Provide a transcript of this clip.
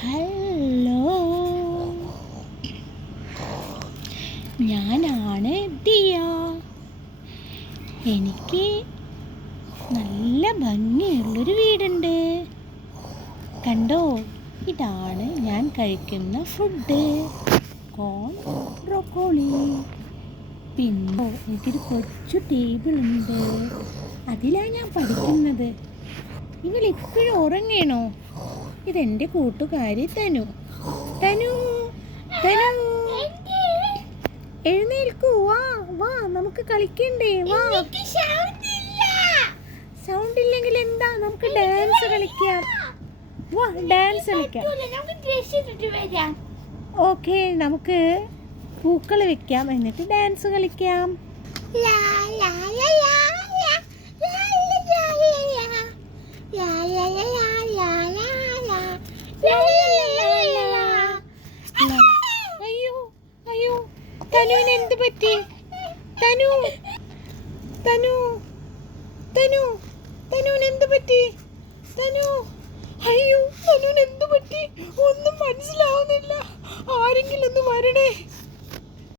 Hello, ഞാനാണ് ദിയ. എനിക്ക് നല്ല ഭംഗിയുള്ളൊരു വീടുണ്ട്. കണ്ടോ, ഇതാണ് ഞാൻ കഴിക്കുന്ന ഫുഡ്, കോൺ ബ്രോക്കോളി. പിന്നെ എനിക്കൊരു കൊച്ചു ടേബിളുണ്ട്, അതിലാണ് ഞാൻ പഠിക്കുന്നത്. ഇവളിപ്പോഴും ഉറങ്ങണോ? ഇതെൻ്റെ കൂട്ടുകാരി തനു. തനു തനു എഴുന്നേൽക്കൂ, വാ വാ, നമുക്ക് കളിക്കണ്ടേ, വാ. സൗണ്ട് ഇല്ലെങ്കിൽ എന്താ, നമുക്ക് ഡാൻസ് കളിക്കാം. വാ, ഡാൻസ് കളിക്കാം. ഓക്കെ, നമുക്ക് പൂക്കൾ വെക്കാം, എന്നിട്ട് ഡാൻസ് കളിക്കാം. അയ്യോ അയ്യോ, തനുവിന് എന്ത് പറ്റി? തനു തനു തനു തനുവിന് എന്ത് പറ്റി? തനു, അയ്യോ